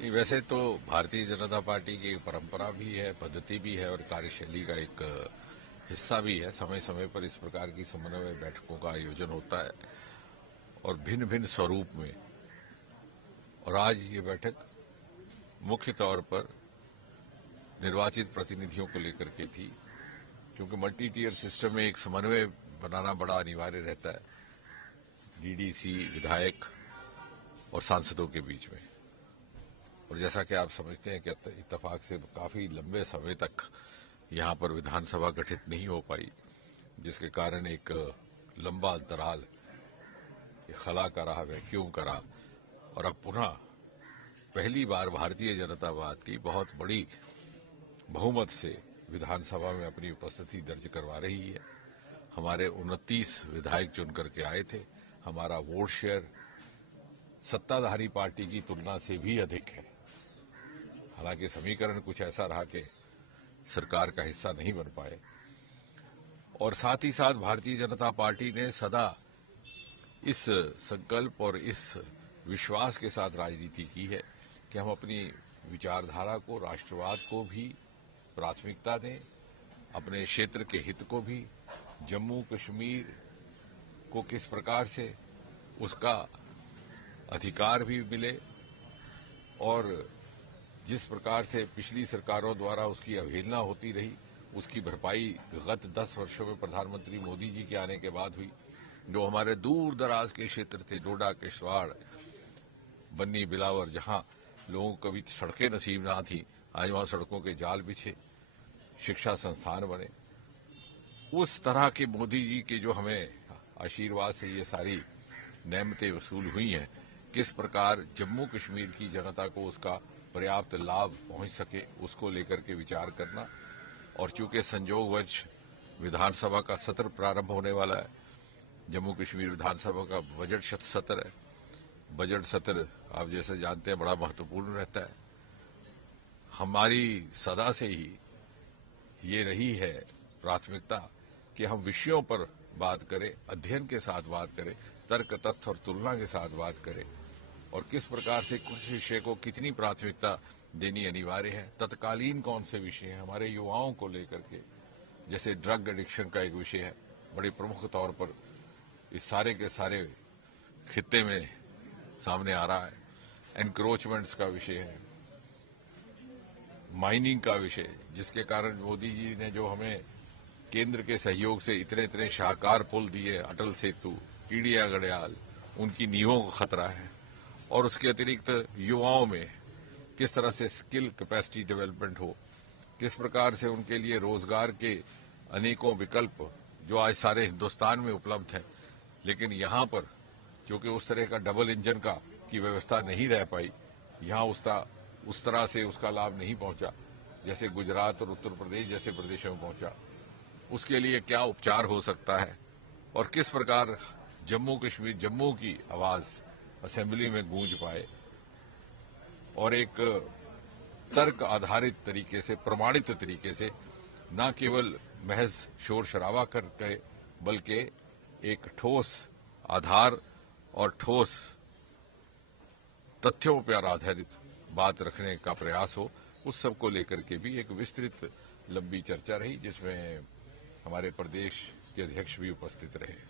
नहीं, वैसे तो भारतीय जनता पार्टी की परंपरा भी है, पद्धति भी है और कार्यशैली का एक हिस्सा भी है। समय समय पर इस प्रकार की समन्वय बैठकों का आयोजन होता है और भिन्न भिन्न स्वरूप में। और आज ये बैठक मुख्य तौर पर निर्वाचित प्रतिनिधियों को लेकर के थी, क्योंकि मल्टी टीयर सिस्टम में एक समन्वय बनाना बड़ा अनिवार्य रहता है डीडीसी, विधायक और सांसदों के बीच में। और जैसा कि आप समझते हैं कि इत्तेफाक से काफी लंबे समय तक यहां पर विधानसभा गठित नहीं हो पाई, जिसके कारण एक लंबा अंतराल खला का रहा, वैक्यूम का रहा। और अब पुनः पहली बार भारतीय जनता पार्टी बहुत बड़ी बहुमत से विधानसभा में अपनी उपस्थिति दर्ज करवा रही है। हमारे 29 विधायक चुन करके आए थे। हमारा वोट शेयर सत्ताधारी पार्टी की तुलना से भी अधिक है। हालांकि समीकरण कुछ ऐसा रहा कि सरकार का हिस्सा नहीं बन पाए। और साथ ही साथ भारतीय जनता पार्टी ने सदा इस संकल्प और इस विश्वास के साथ राजनीति की है कि हम अपनी विचारधारा को, राष्ट्रवाद को भी प्राथमिकता दें, अपने क्षेत्र के हित को भी, जम्मू कश्मीर को किस प्रकार से उसका अधिकार भी मिले और जिस प्रकार से पिछली सरकारों द्वारा उसकी अवहेलना होती रही, उसकी भरपाई गत 10 वर्षों में प्रधानमंत्री मोदी जी के आने के बाद हुई। जो हमारे दूर दराज के क्षेत्र थे, डोडा, किश्तवाड़, बन्नी, बिलावर, जहां लोगों को कभी सड़कें नसीब ना थी, आज वहां सड़कों के जाल बिछे, शिक्षा संस्थान बने। उस तरह के मोदी जी के जो हमें आशीर्वाद से ये सारी नेमतें वसूल हुई हैं, किस प्रकार जम्मू कश्मीर की जनता को उसका पर्याप्त लाभ पहुंच सके, उसको लेकर के विचार करना। और चूंकि संयोगवश विधानसभा का सत्र प्रारंभ होने वाला है, जम्मू कश्मीर विधानसभा का बजट सत्र है। बजट सत्र आप जैसे जानते हैं बड़ा महत्वपूर्ण रहता है। हमारी सदा से ही ये रही है प्राथमिकता कि हम विषयों पर बात करें, अध्ययन के साथ बात करें, तर्क, तथ्य और तुलना के साथ बात करें और किस प्रकार से कुछ विषय को कितनी प्राथमिकता देनी अनिवार्य है। तत्कालीन कौन से विषय हैं हमारे युवाओं को लेकर के, जैसे ड्रग एडिक्शन का एक विषय है, बड़े प्रमुख तौर पर इस सारे के सारे खित्ते में सामने आ रहा है। एनक्रोचमेंट्स का विषय है, माइनिंग का विषय, जिसके कारण मोदी जी ने जो हमें केंद्र के सहयोग से इतने इतने शाहकार पुल दिए, अटल सेतु, कीड़िया गड़ियाल, उनकी नींवों को खतरा है। और उसके अतिरिक्त युवाओं में किस तरह से स्किल कैपेसिटी डेवलपमेंट हो, किस प्रकार से उनके लिए रोजगार के अनेकों विकल्प जो आज सारे हिंदुस्तान में उपलब्ध हैं, लेकिन यहां पर जो कि उस तरह का डबल इंजन का की व्यवस्था नहीं रह पाई, यहां उस तरह से उसका लाभ नहीं पहुंचा जैसे गुजरात और उत्तर प्रदेश जैसे प्रदेशों में पहुंचा। उसके लिए क्या उपचार हो सकता है और किस प्रकार जम्मू कश्मीर, जम्मू की आवाज असेंबली में गूंज पाए और एक तर्क आधारित तरीके से, प्रमाणित तरीके से, न केवल महज शोर शराबा करके बल्कि एक ठोस आधार और ठोस तथ्यों पर आधारित बात रखने का प्रयास हो। उस सब को लेकर के भी एक विस्तृत लंबी चर्चा रही, जिसमें हमारे प्रदेश के अध्यक्ष भी उपस्थित रहे।